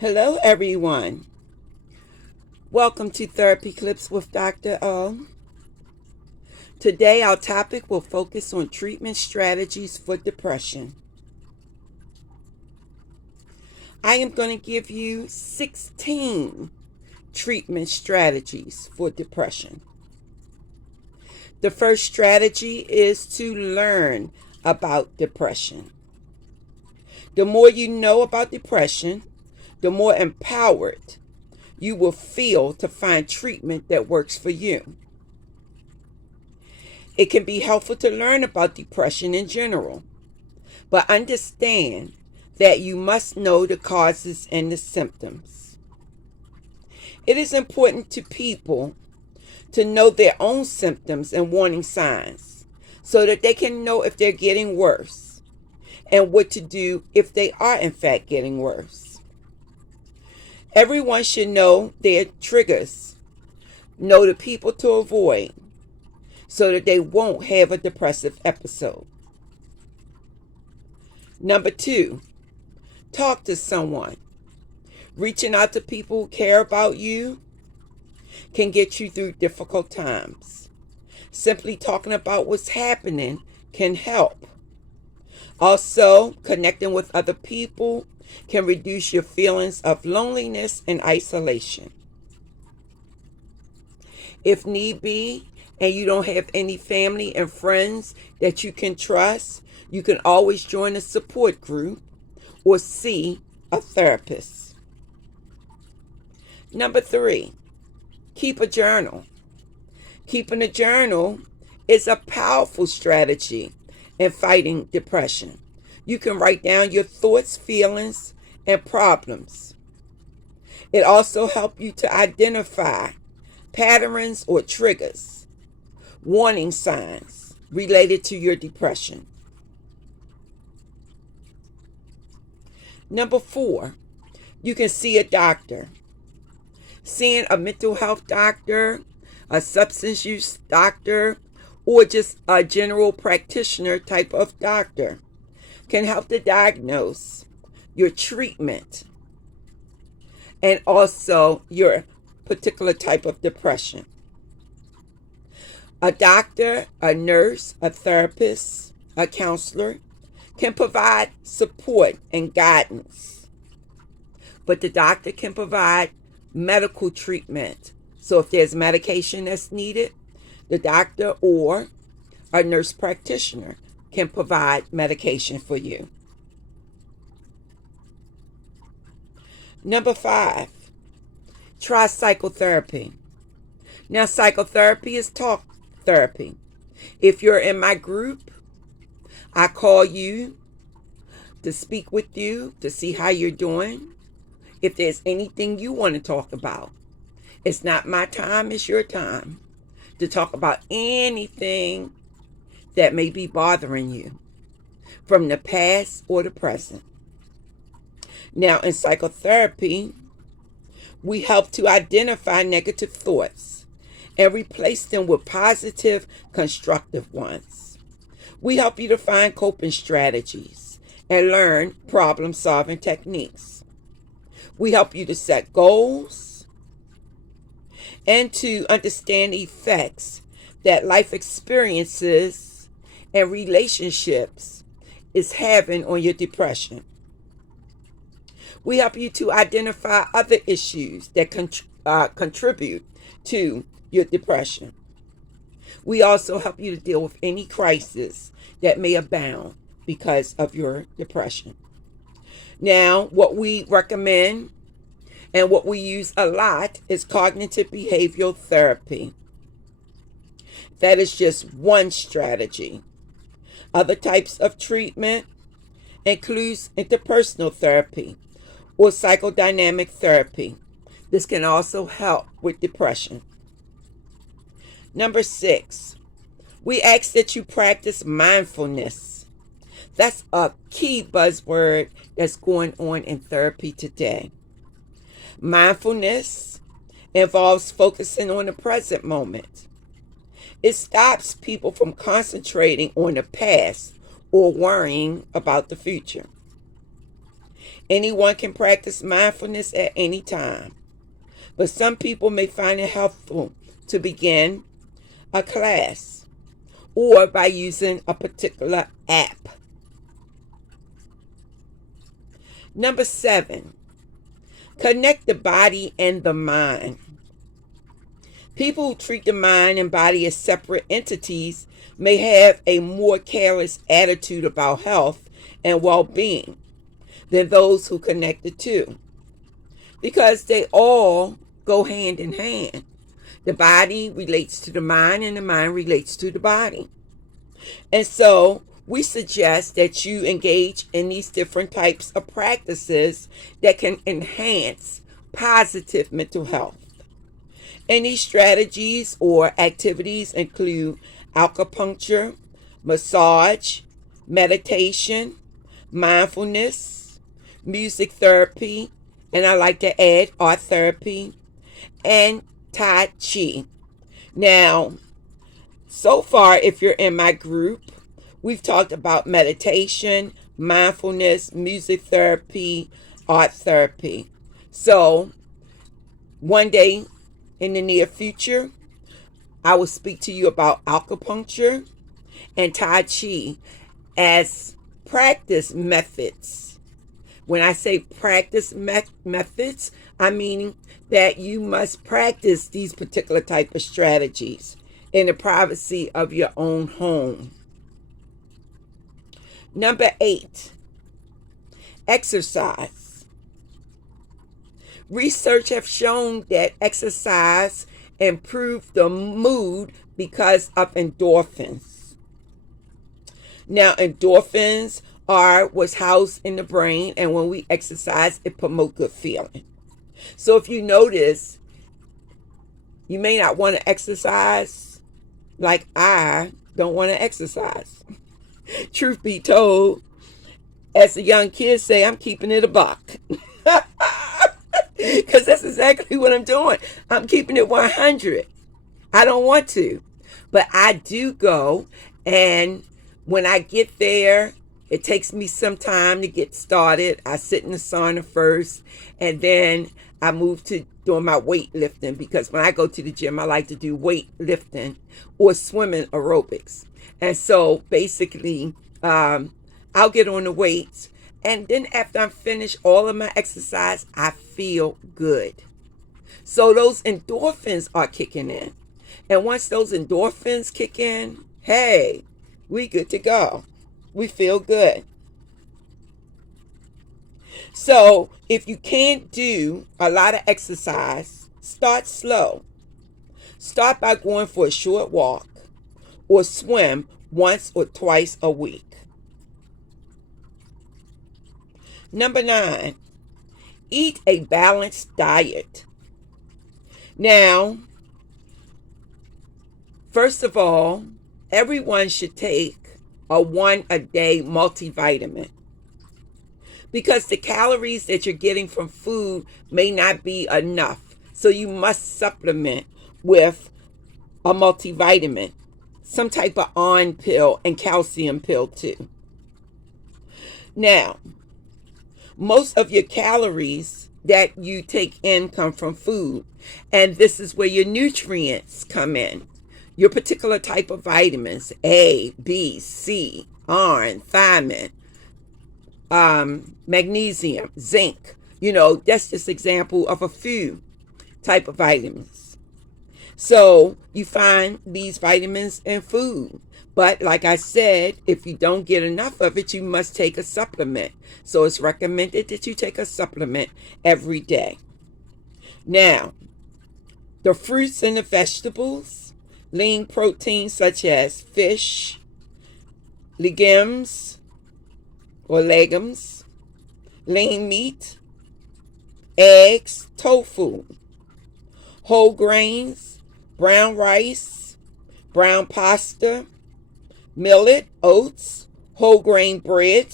Hello, everyone. Welcome to Therapy Clips with Dr. O. Today, our topic will focus on treatment strategies for depression. I am going to give you 16 treatment strategies for depression. The first strategy is to learn about depression. The more you know about depression, the more empowered you will feel to find treatment that works for you. It can be helpful to learn about depression in general, but understand that you must know the causes and the symptoms. It is important to people to know their own symptoms and warning signs so that they can know if they're getting worse and what to do if they are in fact getting worse. Everyone should know their triggers, know the people to avoid so that they won't have a depressive episode. Number 2, talk to someone. Reaching out to people who care about you can get you through difficult times. Simply talking about what's happening can help. Also, connecting with other people can reduce your feelings of loneliness and isolation. If need be, and you don't have any family and friends that you can trust, you can always join a support group or see a therapist. Number 3, keep a journal. Keeping a journal is a powerful strategy in fighting depression. You can write down your thoughts, feelings, and problems. It also helps you to identify patterns or triggers, warning signs related to your depression. Number 4, you can see a doctor. Seeing a mental health doctor, a substance use doctor, or just a general practitioner type of doctor can help to diagnose your treatment and also your particular type of depression. A doctor, a nurse, a therapist, a counselor can provide support and guidance, but the doctor can provide medical treatment. So if there's medication that's needed, the doctor or a nurse practitioner can provide medication for you. Number 5, try psychotherapy. Now, psychotherapy is talk therapy. If you're in my group, I call you to speak with you to see how you're doing. If there's anything you want to talk about, it's not my time, it's your time to talk about anything that may be bothering you from the past or the present. Now, in psychotherapy, we help to identify negative thoughts and replace them with positive, constructive ones. We help you to find coping strategies and learn problem-solving techniques. We help you to set goals and to understand effects that life experiences and relationships is having on your depression. We help you to identify other issues that contribute to your depression. We also help you to deal with any crisis that may abound because of your depression. Now, what we recommend and what we use a lot is cognitive behavioral therapy. That is just one strategy. Other types of treatment includes interpersonal therapy or psychodynamic therapy. This can also help with depression. Number 6, we ask that you practice mindfulness. That's a key buzzword that's going on in therapy today. Mindfulness involves focusing on the present moment. It stops people from concentrating on the past or worrying about the future. Anyone can practice mindfulness at any time, but some people may find it helpful to begin a class or by using a particular app. Number 7, connect the body and the mind. People who treat the mind and body as separate entities may have a more careless attitude about health and well-being than those who connect the two, because they all go hand in hand. The body relates to the mind and the mind relates to the body. And so we suggest that you engage in these different types of practices that can enhance positive mental health. And these strategies or activities include acupuncture, massage, meditation, mindfulness, music therapy, and I like to add art therapy, and Tai Chi. Now, so far, if you're in my group, we've talked about meditation, mindfulness, music therapy, art therapy. So, one day in the near future, I will speak to you about acupuncture and Tai Chi as practice methods. When I say practice methods, I mean that you must practice these particular type of strategies in the privacy of your own home. Number 8, exercise. Research have shown that exercise improves the mood because of endorphins. Now, endorphins are what's housed in the brain, and when we exercise, it promotes good feeling. So if you notice, you may not want to exercise, like I don't want to exercise. Truth be told, as the young kids say, I'm keeping it a buck. Because that's exactly what I'm doing. I'm keeping it 100. I don't want to, but I do go, and when I get there, it takes me some time to get started. I sit in the sauna first, and then I move to doing my weightlifting, because when I go to the gym, I like to do weightlifting or swimming aerobics. And so basically, I'll get on the weights, and then after I'm finished all of my exercise, I feel good. So those endorphins are kicking in. And once those endorphins kick in, hey, we good to go. We feel good. So if you can't do a lot of exercise, start slow. Start by going for a short walk or swim once or twice a week. Number 9, eat a balanced diet. Now, first of all, everyone should take a 1-a-day multivitamin, because the calories that you're getting from food may not be enough. So you must supplement with a multivitamin, some type of iron pill and calcium pill too. Now, most of your calories that you take in come from food, and this is where your nutrients come in. Your particular type of vitamins, A, B, C, iron, thiamine, magnesium, zinc. That's just an example of a few type of vitamins. So you find these vitamins in food. But like I said, if you don't get enough of it, you must take a supplement. So it's recommended that you take a supplement every day. Now, the fruits and the vegetables, lean proteins such as fish, legumes, lean meat, eggs, tofu, whole grains, brown rice, brown pasta, millet, oats, whole grain bread,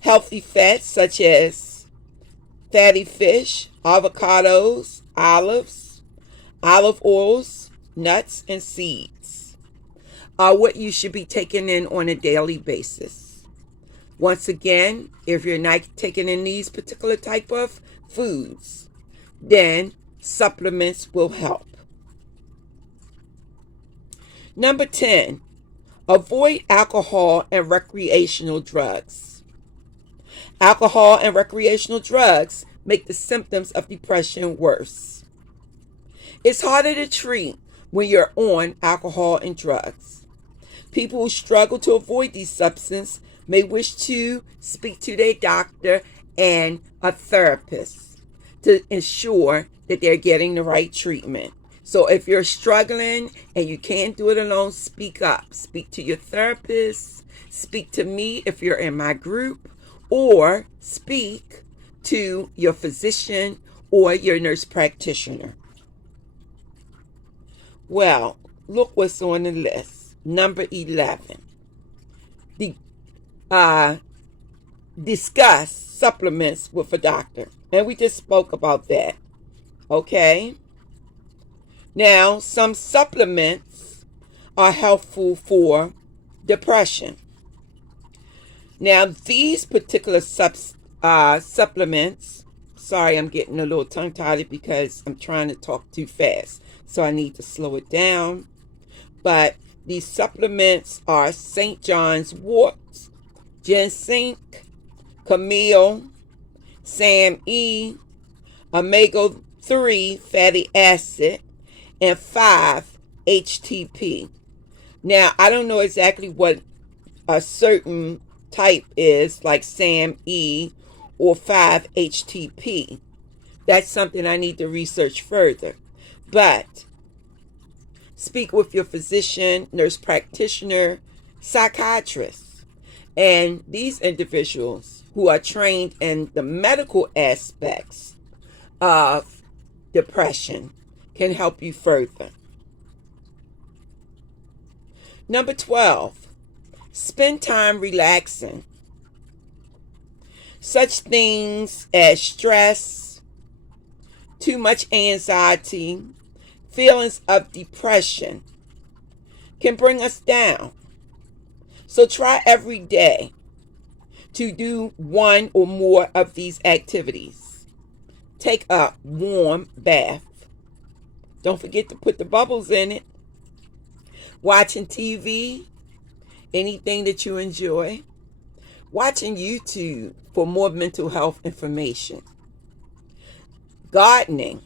healthy fats such as fatty fish, avocados, olives, olive oils, nuts, and seeds are what you should be taking in on a daily basis. Once again, if you're not taking in these particular type of foods, then supplements will help. Number 10, avoid alcohol and recreational drugs. Alcohol and recreational drugs make the symptoms of depression worse. It's harder to treat when you're on alcohol and drugs. People who struggle to avoid these substances may wish to speak to their doctor and a therapist to ensure that they're getting the right treatment. So if you're struggling and you can't do it alone, speak up. Speak to your therapist. Speak to me if you're in my group, or speak to your physician or your nurse practitioner. Well, look what's on the list. Number 11. Discuss supplements with a doctor. And we just spoke about that. Okay? Now, some supplements are helpful for depression. Now, these particular supplements, sorry, I'm getting a little tongue-tied because I'm trying to talk too fast, so I need to slow it down. But these supplements are St. John's wort, ginseng, chamomile, SAM-E, omega-3 fatty acid, and 5-HTP. Now, I don't know exactly what a certain type is, like SAM-E or 5-HTP. That's something I need to research further. But speak with your physician, nurse practitioner, psychiatrist. And these individuals who are trained in the medical aspects of depression can help you further. Number 12, spend time relaxing. Such things as stress, too much anxiety, feelings of depression can bring us down. So try every day to do one or more of these activities. Take a warm bath. Don't forget to put the bubbles in it. Watching TV, anything that you enjoy. Watching YouTube for more mental health information. Gardening.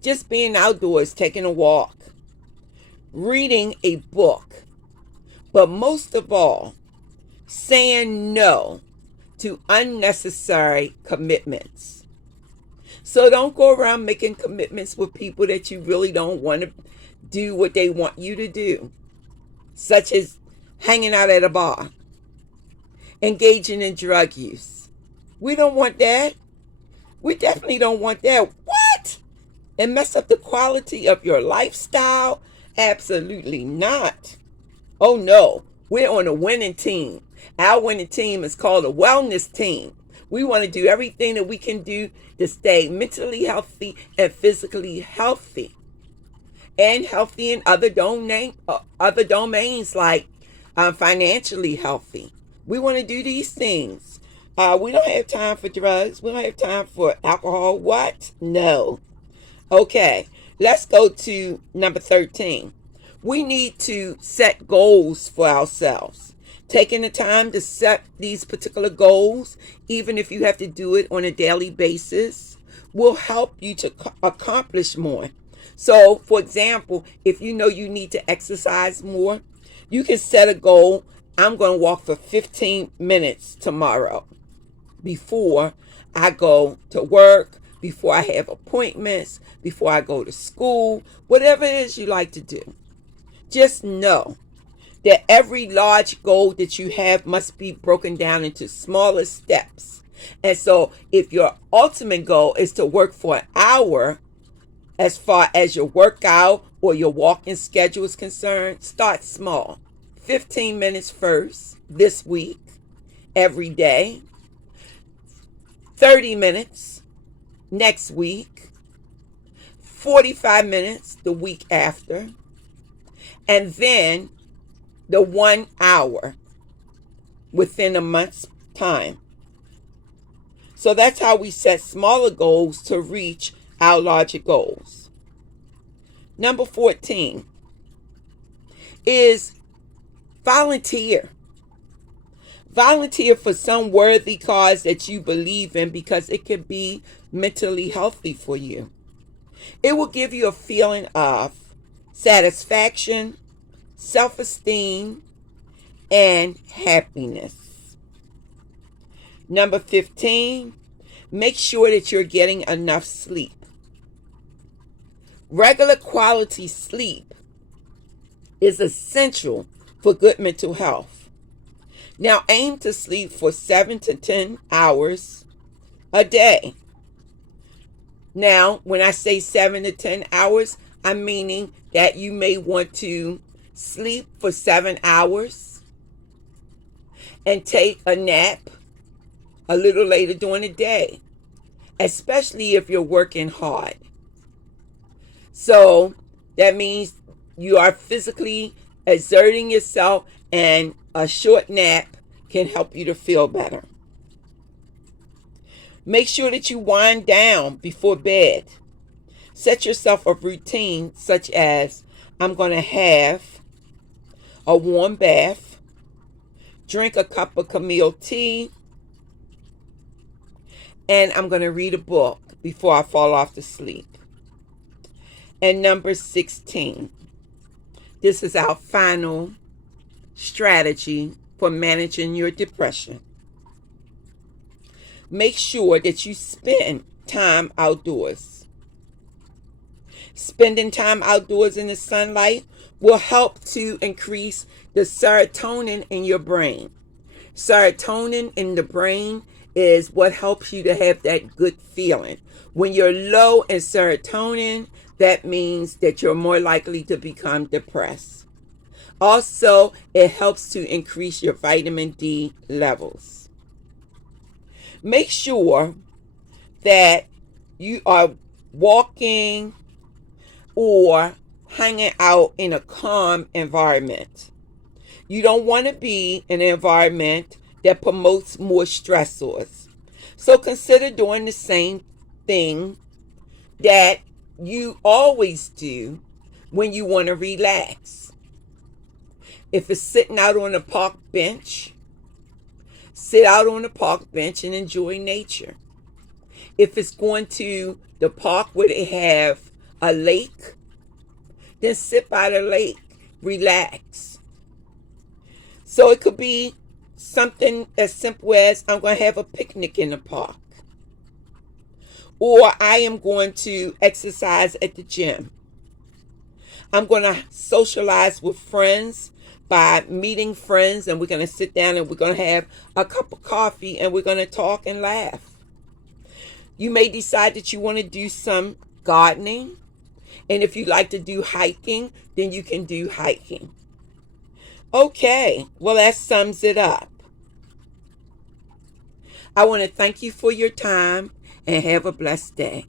Just being outdoors, taking a walk. Reading a book. But most of all, saying no to unnecessary commitments. So don't go around making commitments with people that you really don't want to do what they want you to do, such as hanging out at a bar, engaging in drug use. We don't want that. We definitely don't want that. What? And mess up the quality of your lifestyle? Absolutely not. Oh no, we're on a winning team. Our winning team is called a wellness team. We want to do everything that we can do to stay mentally healthy and physically healthy. And healthy in other domains like financially healthy. We want to do these things. We don't have time for drugs. We don't have time for alcohol. What? No. Okay, let's go to number 13. We need to set goals for ourselves. Taking the time to set these particular goals, even if you have to do it on a daily basis, will help you to accomplish more. So, for example, if you know you need to exercise more, you can set a goal. I'm going to walk for 15 minutes tomorrow before I go to work, before I have appointments, before I go to school, whatever it is you like to do. Just know that every large goal that you have must be broken down into smaller steps. And so if your ultimate goal is to work for an hour, as far as your workout or your walking schedule is concerned, start small. 15 minutes first this week, every day. 30 minutes next week. 45 minutes the week after. And then the 1 hour within a month's time. So that's how we set smaller goals to reach our larger goals. Number 14 is volunteer. Volunteer for some worthy cause that you believe in, because it could be mentally healthy for you. It will give you a feeling of satisfaction, self-esteem, and happiness. Number 15, make sure that you're getting enough sleep. Regular quality sleep is essential for good mental health. Now, aim to sleep for 7 to 10 hours a day. Now, when I say 7 to 10 hours, I'm meaning that you may want to sleep for 7 hours and take a nap a little later during the day, especially if you're working hard. So that means you are physically exerting yourself, and a short nap can help you to feel better. Make sure that you wind down before bed. Set yourself a routine such as, I'm going to have a warm bath, drink a cup of chamomile tea, and I'm going to read a book before I fall off to sleep. And number 16, this is our final strategy for managing your depression. Make sure that you spend time outdoors. Spending time outdoors in the sunlight will help to increase the serotonin in your brain. Serotonin in the brain is what helps you to have that good feeling. When you're low in serotonin, that means that you're more likely to become depressed. Also, it helps to increase your vitamin D levels. Make sure that you are walking or hanging out in a calm environment. You don't want to be in an environment that promotes more stressors. So consider doing the same thing that you always do when you want to relax. If it's sitting out on a park bench, sit out on the park bench and enjoy nature. If it's going to the park where they have a lake, then sit by the lake, relax. So it could be something as simple as, I'm going to have a picnic in the park. Or I am going to exercise at the gym. I'm going to socialize with friends by meeting friends, and we're going to sit down and we're going to have a cup of coffee and we're going to talk and laugh. You may decide that you want to do some gardening. And if you like to do hiking, then you can do hiking. Okay, well, that sums it up. I want to thank you for your time and have a blessed day.